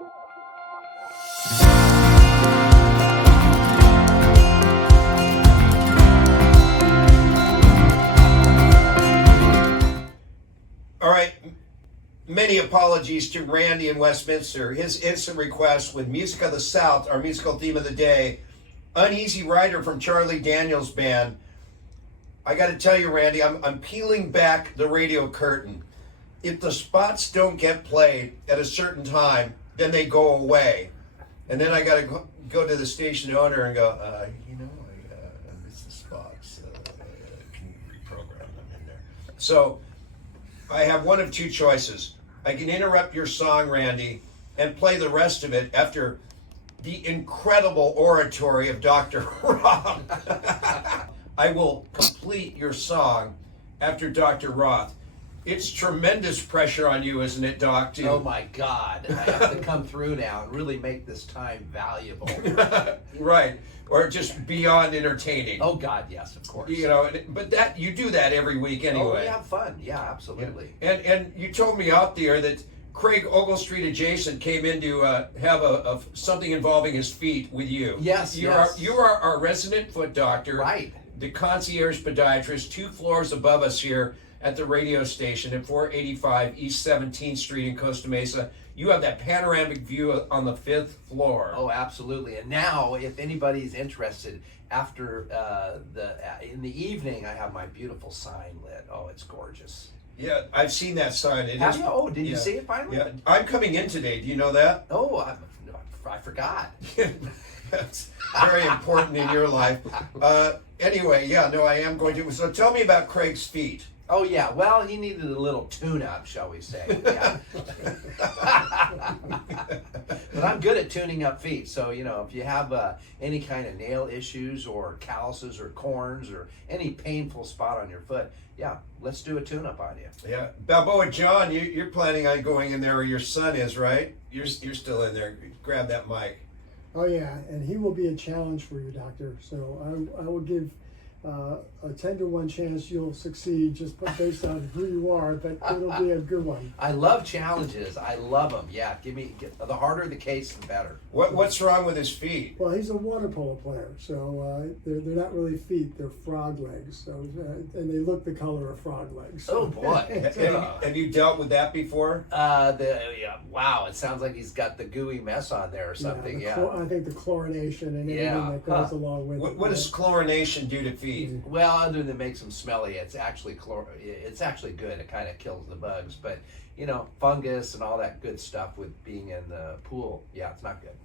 All right. Many apologies to Randy in Westminster. His instant request with Music of the South, our musical theme of the day, Uneasy Rider from Charlie Daniels Band. I got to tell you, Randy, I'm peeling back the radio curtain. If the spots don't get played at a certain time, then they go away. And then I got to go to the station owner and go, I missed the spots. Can you reprogram them in there? So I have one of two choices. I can interrupt your song, Randy, and play the rest of it after the incredible oratory of Dr. Roth. I will complete your song after Dr. Roth. It's tremendous pressure on you, isn't it, Doc? Oh my God. I have to come through now and really make this time valuable. Right. Or just beyond entertaining. Oh God, yes, of course. You know, but that you do that every week anyway. Oh, we have fun. Yeah, absolutely. Yeah. And you told me out there that Craig Oglestreet adjacent came in to have something involving his feet with you. Yes, you yes. You are our resident foot doctor. Right. The concierge podiatrist, 2 floors above us here at the radio station at 485 East 17th Street in Costa Mesa. You have that panoramic view on the 5th floor. Oh, absolutely. And now, if anybody's interested, after in the evening, I have my beautiful sign lit. Oh, it's gorgeous. Yeah, I've seen that sign. Have you? Oh, did you see it finally? Yeah, I'm coming in today. Do you know that? Oh, I forgot. That's very important in your life. Anyway, yeah, no, I am going to. So tell me about Craig's feet. Oh, yeah. Well, he needed a little tune-up, shall we say. Yeah. But I'm good at tuning up feet. So, if you have any kind of nail issues or calluses or corns or any painful spot on your foot, yeah, let's do a tune-up on you. Yeah. Balboa John, you're planning on going in there, or your son is, right? You're still in there. Grab that mic. Oh yeah, and he will be a challenge for you, doctor. So I will give a 10-to-1 chance you'll succeed just based on who you are, but it'll be a good one. I love challenges. I love them. Yeah, the harder the case, the better. What's wrong with his feet? Well, he's a water polo player, so they're not really feet; they're frog legs. So and they look the color of frog legs. Oh boy! Have you dealt with that before? Wow, it sounds like he's got the gooey mess on there or something. Yeah, I think the chlorination and everything that goes along with it. What does chlorination do to feet? Well, other than makes them smelly, it's actually good. It kind of kills the bugs, but fungus and all that good stuff with being in the pool, yeah, it's not good.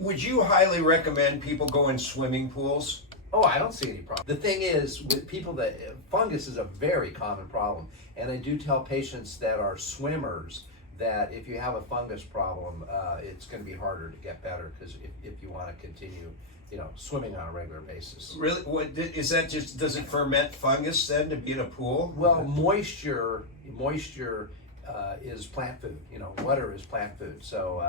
Would you highly recommend people go in swimming pools? Oh, I don't see any problem. The thing is, with people fungus is a very common problem, and I do tell patients that are swimmers that if you have a fungus problem, it's going to be harder to get better, because if you want to continue swimming on a regular basis. Really? What is that? Just does it ferment fungus then to be in a pool? Well, moisture is plant food. Water is plant food. So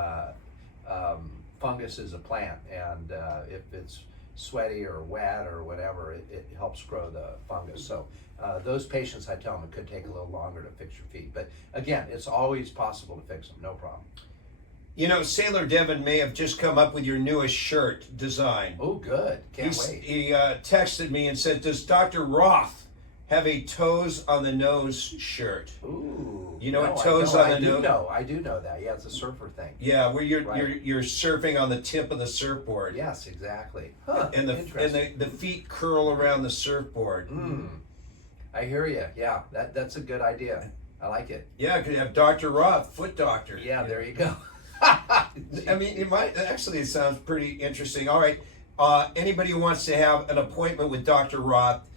fungus is a plant, and if it's sweaty or wet or whatever, it helps grow the fungus. So those patients, I tell them it could take a little longer to fix your feet, but again, it's always possible to fix them. No problem. Sailor Devin may have just come up with your newest shirt design. Oh, good. Can't wait. He texted me and said, does Dr. Roth have a toes on the nose shirt? Ooh. Toes on the nose? I do know that. Yeah, it's a surfer thing. Yeah, where you're surfing on the tip of the surfboard. Yes, exactly. Huh, and the feet curl around the surfboard. I hear you. Yeah, that's a good idea. I like it. Yeah, could have Dr. Roth, foot doctor. Yeah, there you go. I mean, it sounds pretty interesting. All right. Anybody who wants to have an appointment with Dr. Roth,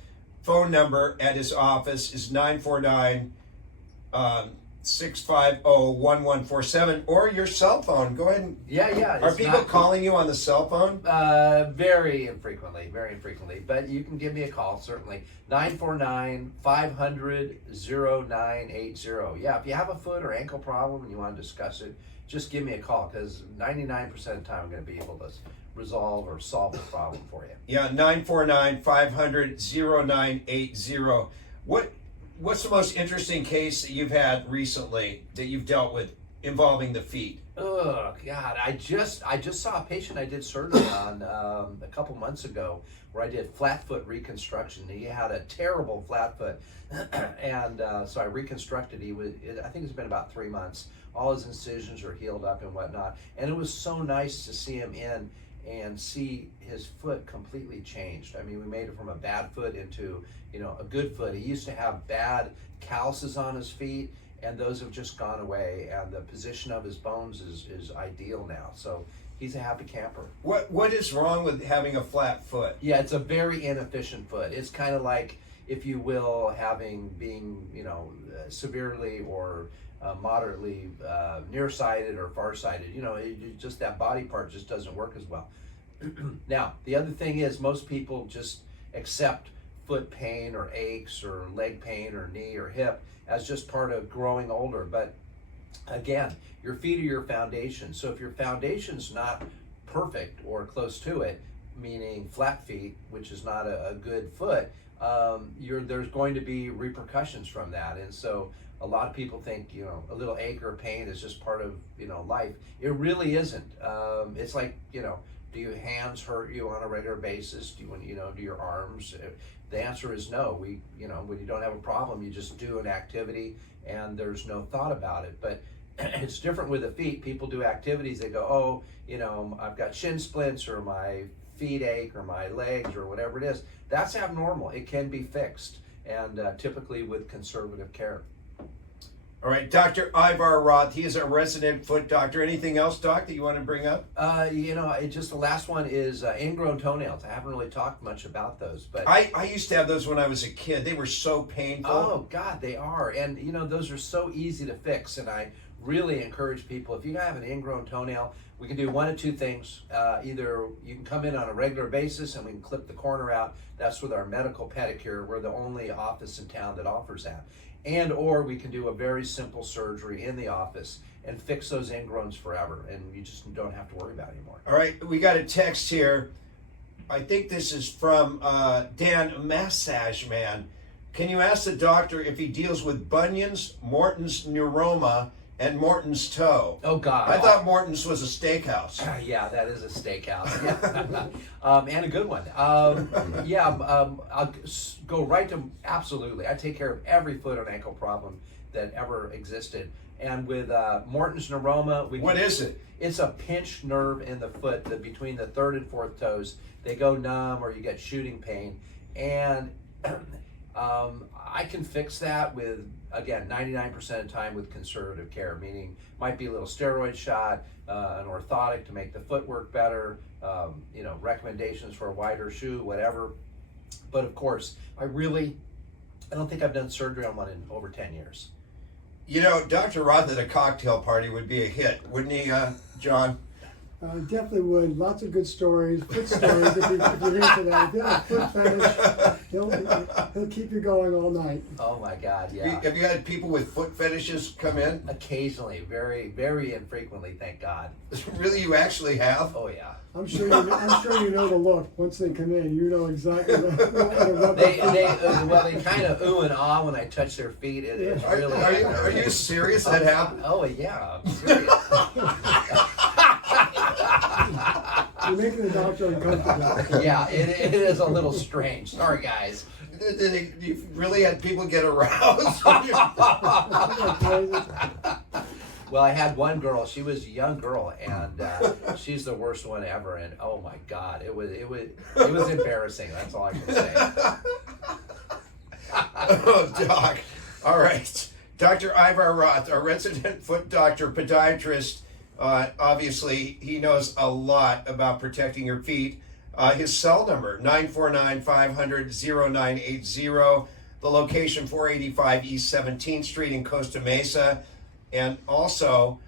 phone number at his office is 949-650-1147, or your cell phone. Go ahead and... Yeah. Are people calling you on the cell phone? Very infrequently. But you can give me a call, certainly. 949-500-0980. Yeah, if you have a foot or ankle problem and you want to discuss it, just give me a call, because 99% of the time I'm going to be able to resolve or solve the problem for you. Yeah, 949-500-0980. What's the most interesting case that you've had recently that you've dealt with involving the feet? Oh God! I just saw a patient I did surgery on a couple months ago, where I did flat foot reconstruction. He had a terrible flat foot, and so I reconstructed. I think it's been about 3 months. All his incisions are healed up and whatnot, and it was so nice to see him in and see his foot completely changed. I mean, we made it from a bad foot into, you know, a good foot. He used to have bad calluses on his feet, and those have just gone away, and the position of his bones is ideal now. So he's a happy camper. What is wrong with having a flat foot? Yeah, it's a very inefficient foot. It's kind of like, if you will, being, you know, severely or moderately nearsighted or farsighted. You know, just that body part just doesn't work as well. Now, the other thing is, most people just accept foot pain or aches or leg pain or knee or hip as just part of growing older. But again, your feet are your foundation. So if your foundation's not perfect or close to it, meaning flat feet, which is not a good foot, there's going to be repercussions from that. And so a lot of people think, you know, a little ache or pain is just part of, you know, life. It really isn't. It's like, you know, do your hands hurt you on a regular basis? Do your arms? The answer is no. When you don't have a problem, you just do an activity and there's no thought about it. But it's different with the feet. People do activities, they go, oh, you know, I've got shin splints, or my feet ache, or my legs, or whatever it is. That's abnormal. It can be fixed, and typically with conservative care. All right, Dr. Ivar Roth, he is a resident foot doctor. Anything else, Doc, that you want to bring up? The last one is ingrown toenails. I haven't really talked much about those, but I used to have those when I was a kid. They were so painful. Oh God, they are. And you know, those are so easy to fix, and I really encourage people, if you have an ingrown toenail, we can do one of two things. Either you can come in on a regular basis and we can clip the corner out. That's with our Medical Pedicure. We're the only office in town that offers that. Or we can do a very simple surgery in the office and fix those ingrowns forever, and you just don't have to worry about it anymore. All right, we got a text here. I think this is from Dan, Massage Man. Can you ask the doctor if he deals with bunions, Morton's neuroma, and Morton's toe? Oh God! I thought Morton's was a steakhouse. Yeah, that is a steakhouse. Yeah. And a good one. I'll go right to absolutely. I take care of every foot and ankle problem that ever existed. And with Morton's neuroma, what is it? It's a pinched nerve in the foot between the third and fourth toes. They go numb, or you get shooting pain, and I can fix that with, again, 99% of the time with conservative care, meaning might be a little steroid shot, an orthotic to make the foot work better, recommendations for a wider shoe, whatever. But of course, I don't think I've done surgery on one in over 10 years. You know, Dr. Roth at a cocktail party would be a hit, wouldn't he, John? Definitely would. Lots of good stories, foot stories. If you're into that, if you have a foot fetish, he'll keep you going all night. Oh my God, yeah. Have you had people with foot fetishes come in? Occasionally, very, very infrequently, thank God. Really, you actually have? Oh yeah. I'm sure you know the look. Once they come in, you know exactly what to rub they kind of ooh and ah when I touch their feet. It's really. Are you serious? That happened? Oh yeah, I'm serious. You're making the doctor uncomfortable. Yeah, it is a little strange. Sorry, guys. You really had people get aroused? Well, I had one girl. She was a young girl, and she's the worst one ever. And oh my God, it was embarrassing. That's all I can say. Oh, Doc. All right, Dr. Ivar Roth, our resident foot doctor, podiatrist. Obviously, he knows a lot about protecting your feet. His cell number, 949-500-0980. The location, 485 East 17th Street in Costa Mesa. And also,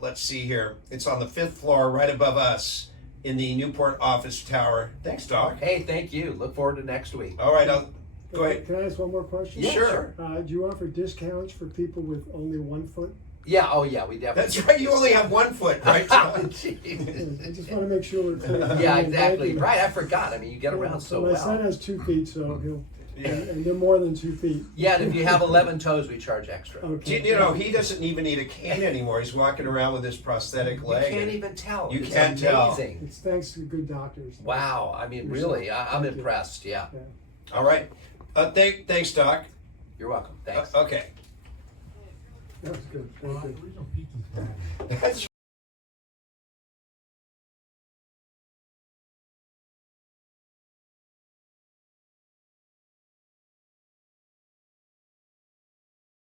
let's see here, it's on the 5th floor right above us in the Newport office tower. Thanks, Doc. Hey, thank you. Look forward to next week. All right, go ahead. Can I ask one more question? Yeah, Sure. Do you offer discounts for people with only one foot? Yeah, oh yeah, we definitely. That's right, you only have one foot, right, John? I just want to make sure we're clear. Yeah, exactly. Right, I forgot. I mean, you get around so my well. son has 2 feet, so and they're more than 2 feet. Yeah, and if you have 11 toes, we charge extra. Okay. You know, he doesn't even need a cane anymore. He's walking around with his prosthetic You leg. can't even tell. You It's can't tell. amazing. It's thanks to good doctors. Wow, I mean, You're really, so- I'm thank you. impressed. Yeah, Yeah. All right. Thanks, Doc. you're welcome. Thanks. Okay. That was good. Very good. That's